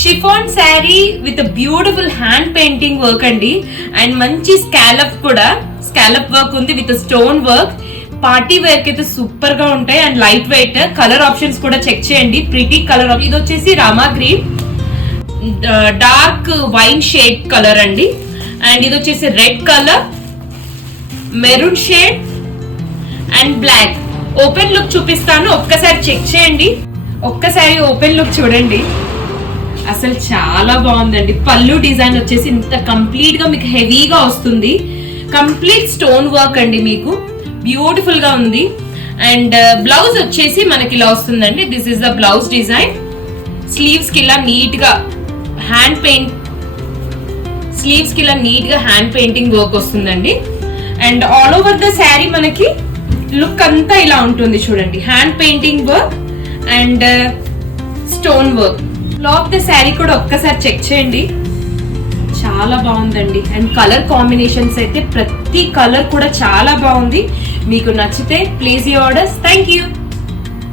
Chiffon sari with beautiful hand painting work అండి. And మంచి scallop work ఉంది with stone work. Party wear కి అయితే సూపర్ గా ఉంటాయి and light weight. Colour options కూడా చెక్ చేయండి, ప్రిటీ కలర్. ఇది వచ్చేసి రామా green dark wine shade colour అండి. అండ్ ఇది వచ్చేసి red colour, maroon shade and black. Open look చూపిస్తాను, ఒక్కసారి చెక్ చేయండి. ఒక్కసారి ఓపెన్ లుక్ చూడండి, అసలు చాలా బాగుందండి. పళ్ళు డిజైన్ వచ్చేసి ఇంత కంప్లీట్ గా మీకు హెవీగా వస్తుంది. కంప్లీట్ స్టోన్ వర్క్ అండి, మీకు బ్యూటిఫుల్ గా ఉంది. అండ్ బ్లౌజ్ వచ్చేసి మనకి ఇలా వస్తుందండి. This is the blouse design. Sleeves కి ఇలా నీట్ గా హ్యాండ్ పెయింటింగ్ వర్క్ వస్తుందండి. And all over the sari మనకి లుక్ అంతా ఇలా ఉంటుంది చూడండి. Hand painting work and stone work. Of the sari కూడా ఒక్కసారి చెక్ చేయండి, చాలా బాగుందండి. అండ్ కలర్ కాంబినేషన్స్ అయితే ప్రతి కలర్ కూడా చాలా బాగుంది. మీకు నచ్చితే place your orders. Thank you.